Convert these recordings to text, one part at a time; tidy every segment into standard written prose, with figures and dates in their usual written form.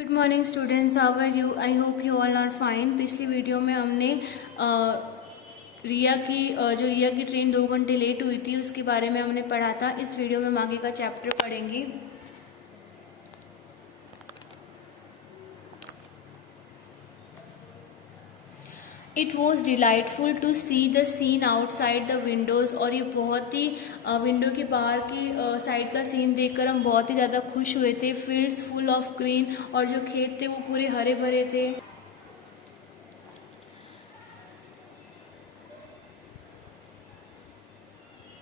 Good morning students, how are you? I hope you all are fine. पिछली video में हमने रिया की train 2 घंटे लेट हुई थी उसके बारे में हमने पढ़ा था। इस वीडियो में हम आगे का चैप्टर पढ़ेंगे। It was delightful to see the scene outside the windows. और ये बहुत ही विंडो के बाहर की साइड का सीन देखकर हम बहुत ही ज़्यादा खुश हुए थे। फील्ड्स फुल ऑफ ग्रीन, और जो खेत थे वो पूरे हरे भरे थे।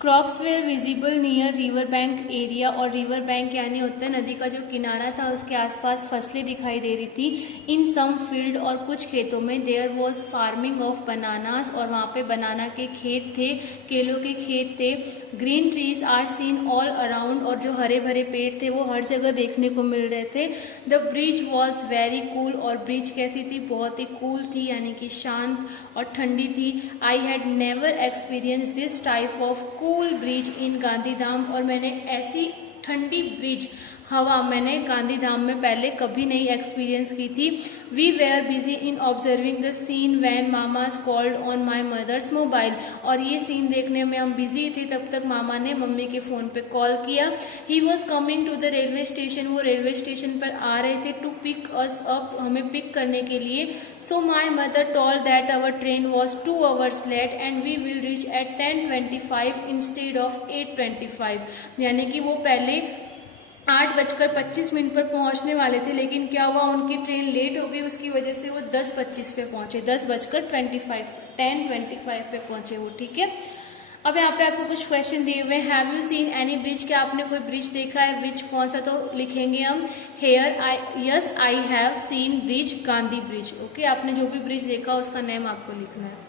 Crops were visible near river bank area. और रिवर बैंक यानी होता है नदी का जो किनारा था, उसके आसपास फसलें दिखाई दे रही थी। इन सम फील्ड, और कुछ खेतों में there was farming of bananas, और वहाँ पे बनाना के खेत थे, केलों के खेत थे। Green trees are seen all around, और जो हरे भरे पेड़ थे वो हर जगह देखने को मिल रहे थे। The bridge was very cool, और ब्रिज कैसी थी? बहुत ही कूल थी, यानी कि शांत और ठंडी थी। I had never experience this type of cool bridge इन गांधीधाम, और मैंने ऐसी ठंडी ब्रिज हवा मैंने गांधीधाम में पहले कभी नहीं एक्सपीरियंस की थी। We were busy in observing the scene when mama's called on my mother's mobile. और ये सीन देखने में हम बिजी थे, तब तक मामा ने मम्मी के फ़ोन पे कॉल किया। He was coming to the railway station, वो रेलवे स्टेशन पर आ रहे थे। टू पिक अस अप, हमें पिक करने के लिए। So my mother told that our train was 2 hours late and we will reach at 10:25 instead of 8:25। यानी कि वो पहले 8:25 पर पहुंचने वाले थे, लेकिन क्या हुआ, उनकी ट्रेन लेट हो गई। उसकी वजह से वो 10:25 पे पहुंचे, 10:25 पे पहुंचे वो। ठीक है, अब यहाँ पे आपको कुछ क्वेश्चन दिए हुए। Have you seen any bridge? क्या आपने कोई ब्रिज देखा है? विच, कौन सा? तो लिखेंगे हम here yes I have seen bridge, Gandhi bridge. Okay, आपने जो भी ब्रिज देखा उसका नेम आपको लिखना है।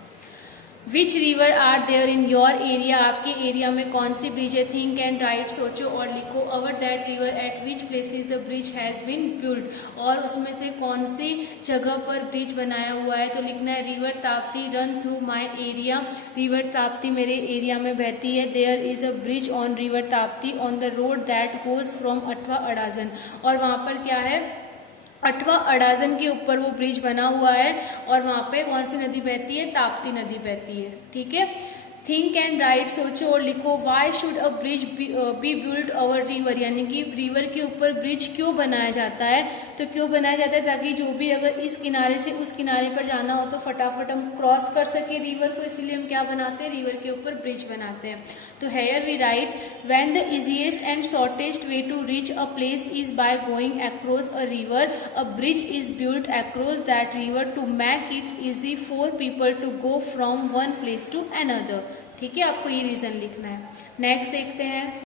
Which river are there in your area? आपके एरिया में कौन सी ब्रिज है? थिंक एंड राइट, सोचो और लिखो। Over that river at which places the bridge has been built, और उसमें से कौन सी जगह पर ब्रिज बनाया हुआ है? तो लिखना है river Tapti run through my area. River Tapti मेरे एरिया में बहती है। There is a bridge on river Tapti on the road that goes from Athwa Adajan. और वहाँ पर क्या है? अठवा अडाजन के ऊपर वो ब्रिज बना हुआ है, और वहाँ पे कौन सी नदी बहती है? ताप्ती नदी बहती है। ठीक है, थिंक एंड राइट, सोचो और लिखो। Why should a bridge be build over river, यानी कि रिवर के ऊपर ब्रिज क्यों बनाया जाता है? तो क्यों बनाया जाता है? ताकि जो भी अगर इस किनारे से उस किनारे पर जाना हो तो फटाफट हम क्रॉस कर सके रिवर को, इसीलिए हम क्या बनाते हैं? रिवर के ऊपर ब्रिज बनाते हैं। तो here we write when the easiest and shortest way to reach a place is by going across a river, a bridge is built across that river to make it easy for people to go from one place to another. ठीक है, आपको ये reason लिखना है। Next देखते हैं।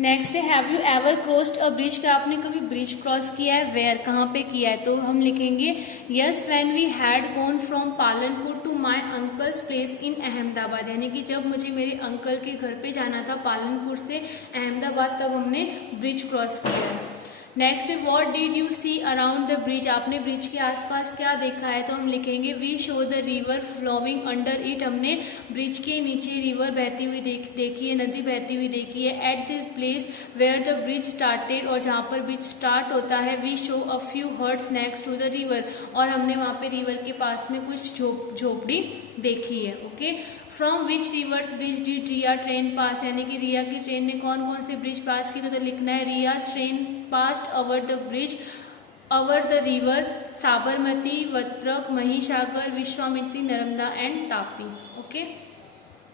Next है have you ever crossed a bridge? क्या आपने कभी ब्रिज क्रॉस किया है? वेयर, कहाँ पे किया है? तो हम लिखेंगे yes when we had gone from Palanpur to my uncle's place in Ahmedabad, यानी कि जब मुझे मेरे अंकल के घर पे जाना था पालनपुर से अहमदाबाद, तब हमने ब्रिज क्रॉस किया है। Next, what did you see around the bridge? आपने ब्रिज के आसपास क्या देखा है? तो हम लिखेंगे we saw the river flowing under it. हमने ब्रिज के नीचे रिवर बहती हुई देखी है, नदी बहती हुई देखी है। At the place where the bridge started, और जहाँ पर ब्रिज स्टार्ट होता है, we saw a few huts next to the river, और हमने वहाँ पे रिवर के पास में कुछ झोपड़ी देखी है। Okay, from which rivers bridge did Riya train pass, यानी कि रिया की ट्रेन ने कौन कौन से ब्रिज पास की? तो लिखना है Riya's train past over the bridge over the river Sabarmati, Vatrak, Mahisagar, Vishwamitri, Narmada and Tapi. Okay,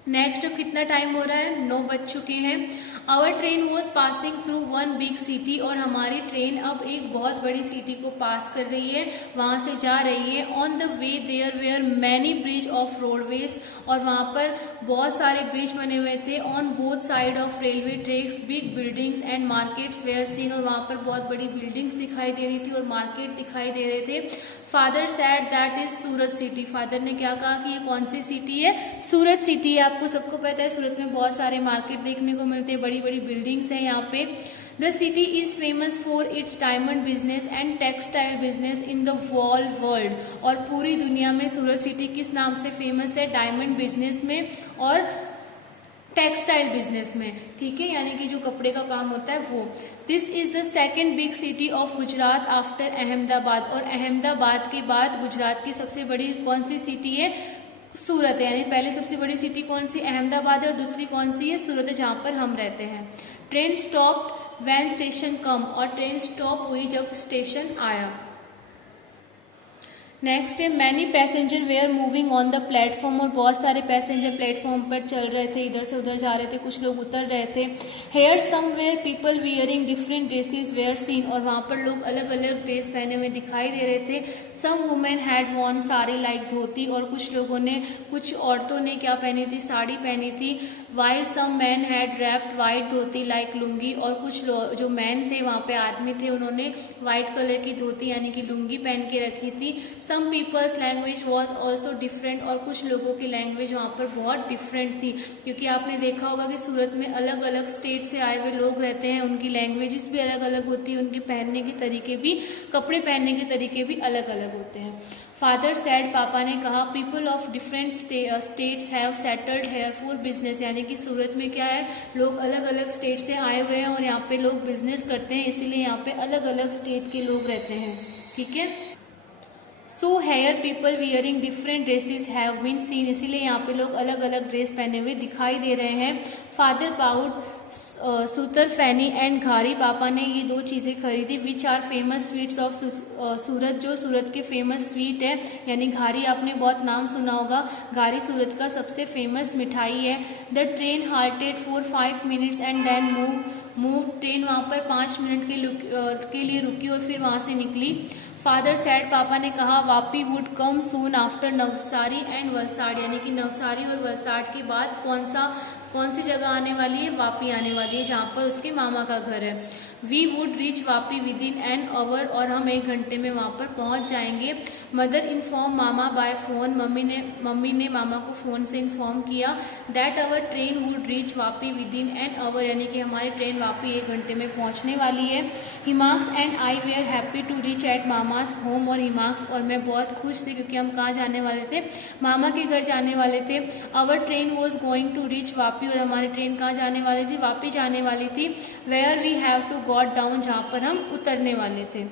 next, कितना टाइम हो रहा है? 9 बज चुके हैं। Our train was passing through one big city, और हमारी ट्रेन अब एक बहुत बड़ी सिटी को पास कर रही है, वहाँ से जा रही है। On the way there were many bridge of roadways, और वहाँ पर बहुत सारे ब्रिज बने हुए थे। On both side of railway tracks big buildings and markets were seen, और वहाँ पर बहुत बड़ी बिल्डिंग्स दिखाई दे रही थी और मार्केट दिखाई दे रहे थे। Father sad that is Surat city, father ने क्या कहा कि ये कौन सी सिटी है? सूरत सिटी है। आपको सबको पता है सूरत में बहुत सारे मार्केट देखने को मिलते हैं, बड़ी बड़ी बिल्डिंग्स हैं यहाँ पे। The city is famous for its diamond business and textile business in the whole world, और पूरी दुनिया में सूरत सिटी किस नाम से फेमस है? डायमंड बिजनेस में और टेक्सटाइल बिजनेस में, ठीक है, यानी कि जो कपड़े का काम होता है वो। This is the second big city of Gujarat after Ahmedabad, और अहमदाबाद के बाद गुजरात की सबसे बड़ी कौन सी सिटी है? सूरत है। यानी पहले सबसे बड़ी सिटी कौन सी? अहमदाबाद है, और दूसरी कौन सी है? सूरत है, जहाँ पर हम रहते हैं। Train stopped when station came, और ट्रेन स्टॉप हुई जब स्टेशन आया। नेक्स्ट है many passenger were moving on the platform, और बहुत सारे पैसेंजर प्लेटफॉर्म पर चल रहे थे, इधर से उधर जा रहे थे, कुछ लोग उतर रहे थे। Here somewhere people wearing different dresses were seen, और वहाँ पर लोग अलग अलग ड्रेस पहने हुए दिखाई दे रहे थे। Some women had worn sari like dhoti, और कुछ लोगों ने, कुछ औरतों ने क्या पहनी थी? साड़ी पहनी थी। While some man had wrapped white dhoti like lungi, और कुछ जो मैन थे वहाँ पे आदमी थे, उन्होंने वाइट कलर की धोती यानी कि लुंगी पहन के रखी थी। Some peoples language was also different, और कुछ लोगों की लैंग्वेज वहाँ पर बहुत डिफरेंट थी, क्योंकि आपने देखा होगा कि सूरत में अलग अलग स्टेट से आए हुए लोग रहते हैं, उनकी लैंग्वेजेस भी अलग अलग होती है, उनके पहनने के तरीके भी, कपड़े पहनने के तरीके भी अलग अलग होते हैं। फादर सैड, पापा ने कहा, people of different states have settled here for business, यानी कि सूरत में क्या है, लोग अलग अलग स्टेट से आए हुए हैं और यहाँ पे लोग बिजनेस करते हैं, इसीलिए यहाँ पे अलग अलग स्टेट के लोग रहते हैं, ठीक है। So here people wearing different dresses have been seen, इसीलिए यहाँ पे लोग अलग अलग ड्रेस पहने हुए दिखाई दे रहे हैं। Father bought sutarfeni and ghari, पापा ने ये दो चीज़ें खरीदी। Which are famous sweets of Surat, जो सूरत के फेमस स्वीट है, यानी घारी आपने बहुत नाम सुना होगा, घारी सूरत का सबसे फेमस मिठाई है। The train halted for 5 minutes and then move, train वहाँ पर 5 मिनट के लिए रुकी और फिर वहाँ से निकली। फादर सैड, पापा ने कहा, Vapi would come soon after Navsari and Valsad, यानी कि नवसारी और वलसाड़ के बाद कौन सी जगह आने वाली है? वापी आने वाली है, जहाँ पर उसके मामा का घर है। We would reach Vapi within an hour, और हम 1 घंटे में वहाँ पर पहुँच जाएंगे। Mother inform mama by phone, मम्मी ने मामा को फ़ोन से इन्फॉर्म किया। That our train would reach Vapi within an hour, यानी कि हमारी ट्रेन वापी 1 घंटे में पहुँचने वाली है। Himaksh and I were happy to reach at Mama's home, और हिमाक्स और मैं बहुत खुश थे क्योंकि हम कहाँ जाने वाले थे? मामा के घर जाने वाले थे। Our train was going to reach Vapi, और हमारी ट्रेन कहाँ जाने वाली थी? वापी जाने वाली थी। Where we have to got down, जहाँ पर हम उतरने वाले थे।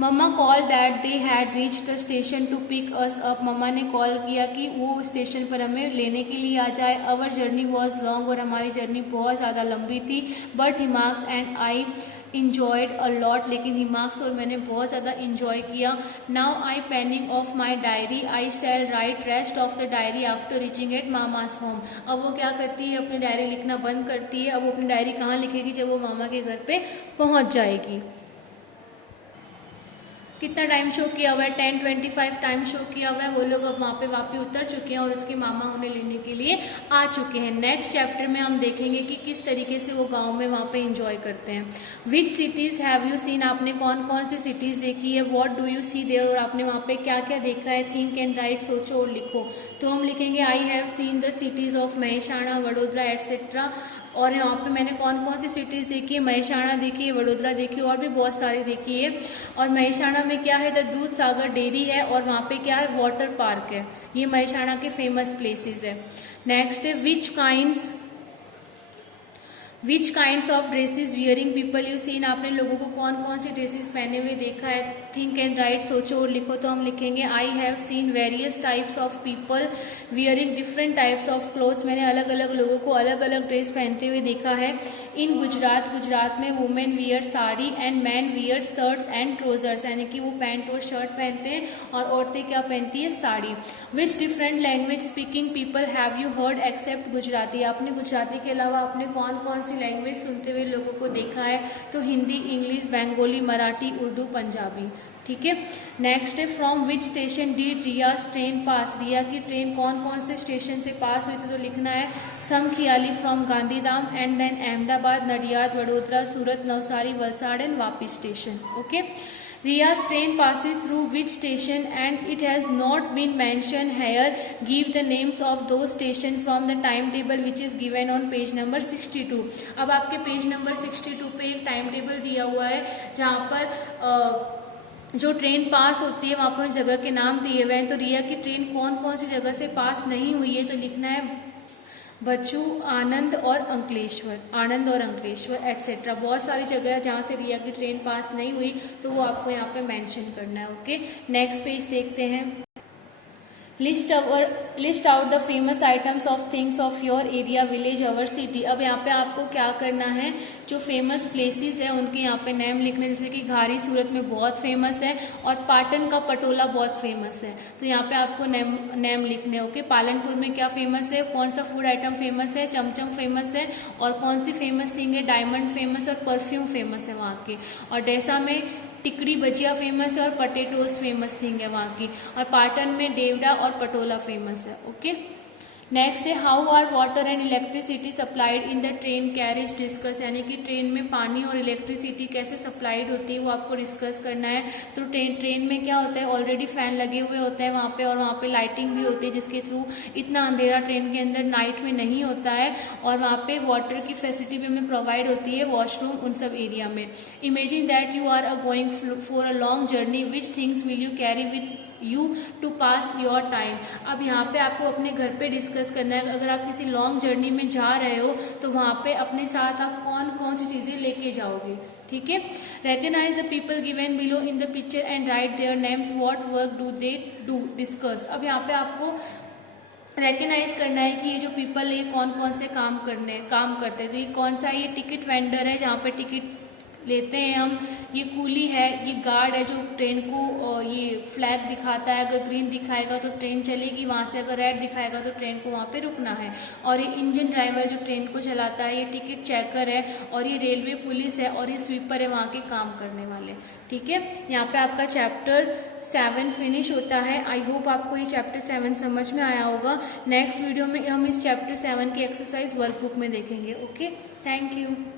Mamma call that they had reach the station to pick us up, मम्मा ने कॉल किया कि वो स्टेशन पर हमें लेने के लिए आ जाए। आवर जर्नी वॉज लॉन्ग, और हमारी जर्नी बहुत ज़्यादा लंबी थी। But Himaksh and I enjoyed a lot, लेकिन हिमाक्स और मैंने बहुत ज़्यादा इंजॉय किया। Now I penning off my diary, I shall write rest of the diary after reaching at Mama's home. अब वो क्या करती है? अपनी डायरी लिखना बंद करती है। अब वो अपनी डायरी कहाँ लिखेगी? जब वो मामा के घर पे पहुँच जाएगी। कितना टाइम शो किया हुआ है? 10:25 टाइम शो किया हुआ है। वो लोग अब वहाँ पे वापस उतर चुके हैं और उसके मामा उन्हें लेने के लिए आ चुके हैं। नेक्स्ट चैप्टर में हम देखेंगे कि किस तरीके से वो गांव में वहाँ पे एंजॉय करते हैं। Which cities have you seen, आपने कौन कौन सी सिटीज़ देखी है। What do you see there, और आपने वहाँ पे क्या क्या देखा है। थिंक एंड राइट, सोचो और लिखो। तो हम लिखेंगे आई have seen the cities of Mehsana, Vadodara etcetera. और यहाँ पे मैंने कौन कौन सी सिटीज़ देखी है? महेसाणा देखी है, वडोदरा देखी है, और भी बहुत सारी देखी है। और महेसाणा में क्या है? द दूध सागर डेयरी है, और वहाँ पे क्या है? वाटर पार्क है। ये महेसाणा के फेमस प्लेसेस है। नेक्स्ट है which kinds of dresses wearing people you seen, आपने लोगों को कौन कौन सी ड्रेसेस पहने हुए देखा है। थिंक एंड राइट, सोचो और लिखो। तो हम लिखेंगे आई have scene various types of people wearing different types of clothes, मैंने अलग अलग लोगों को अलग अलग ड्रेस पहनते हुए देखा है। इन गुजरात में women wear sari and man wear shirts and trousers, यानी कि वो पैंट और शर्ट पहनते हैं और औरतें क्या पहनती है? Sari. Which different language speaking people have you heard except Gujarati, आपने गुजराती के अलावा आपने कौन कौन सी लैंग्वेज सुनते हुए लोगों को देखा है। तो हिंदी, इंग्लिश, बंगाली, मराठी, उर्दू, पंजाबी। ठीक है। नेक्स्ट है from which station did Riya's train pass, Riya की ट्रेन कौन कौन से स्टेशन से पास हुई थी। तो लिखना है Samakhiali from Gandhidham and then Ahmedabad, Nadiad, Vadodara, Surat, Navsari, Valsad and Vapi station. Okay. Riya's train passes through which station and it has not been mentioned here. Give the names of those stations from the timetable which is given on page number 62. अब आपके page number 62 पे एक time table दिया हुआ है जहाँ पर जो ट्रेन पास होती है वहाँ पर जगह के नाम दिए हुए हैं। तो रिया की ट्रेन कौन कौन सी जगह से पास नहीं हुई है। तो लिखना है बच्चू, आनंद और अंकलेश्वर एटसेट्रा। बहुत सारी जगह है जहाँ से रिया की ट्रेन पास नहीं हुई, तो वो आपको यहाँ पे मेंशन करना है। ओके, नेक्स्ट पेज देखते हैं। List out the famous items of things of your area, village, our city. अब यहाँ पे आपको क्या करना है, जो फेमस प्लेसेस है उनके यहाँ पे नेम लिखने, जैसे कि घारी सूरत में बहुत फेमस है और पाटन का पटोला बहुत फेमस है, तो यहाँ पे आपको नेम लिखने। ओके, पालनपुर में क्या फेमस है, कौन सा फूड आइटम फेमस है, चमचम फेमस है, और कौन सी फेमस थिंग है, डायमंड फेमस और परफ्यूम फेमस है वहाँ के। और डेसा में टिकड़ी भजिया फेमस है और पटेटोस फेमस थिंग है वहाँ की। और पाटन में डेवडा और पटोला फेमस है। ओके, नेक्स्ट है how are water and electricity supplied in the train carriage discuss, यानी कि ट्रेन में पानी और इलेक्ट्रिसिटी कैसे सप्लाइड होती है वो आपको डिस्कस करना है। तो ट्रेन में क्या होता है, ऑलरेडी फैन लगे हुए होते हैं वहाँ पे, और वहाँ पे लाइटिंग भी होती है जिसके थ्रू इतना अंधेरा ट्रेन के अंदर नाइट में नहीं होता है। और वहाँ पे वाटर की फैसिलिटी भी हमें प्रोवाइड होती है, वॉशरूम उन सब एरिया में। Imagine that you are going for a long journey, which things will you carry with you to pass your time. अब यहाँ पे आपको अपने घर पे डिस्कस करना है, अगर आप किसी लॉन्ग जर्नी में जा रहे हो तो वहाँ पे अपने साथ आप कौन कौन सी चीज़ें लेके जाओगे। ठीक है, recognize the people given below in the picture and write their names, what work do they do, discuss। अब यहाँ पे आपको रेकग्नाइज करना है कि ये जो पीपल है ये कौन कौन से काम करते हैं। तो ये कौन सा, ये टिकट वेंडर है जहाँ पे टिकट लेते हैं हम, ये कूली है, ये गार्ड है जो ट्रेन को ये फ्लैग दिखाता है, अगर ग्रीन दिखाएगा तो ट्रेन चलेगी वहाँ से, अगर रेड दिखाएगा तो ट्रेन को वहाँ पे रुकना है। और ये इंजन ड्राइवर जो ट्रेन को चलाता है, ये टिकट चेकर है, और ये रेलवे पुलिस है, और ये स्वीपर है वहाँ के काम करने वाले। ठीक है, यहाँ पे आपका चैप्टर 7 फिनिश होता है। आई होप आपको ये चैप्टर 7 समझ में आया होगा। नेक्स्ट वीडियो में हम इस चैप्टर 7 की एक्सरसाइज वर्कबुक में देखेंगे। Okay, thank you.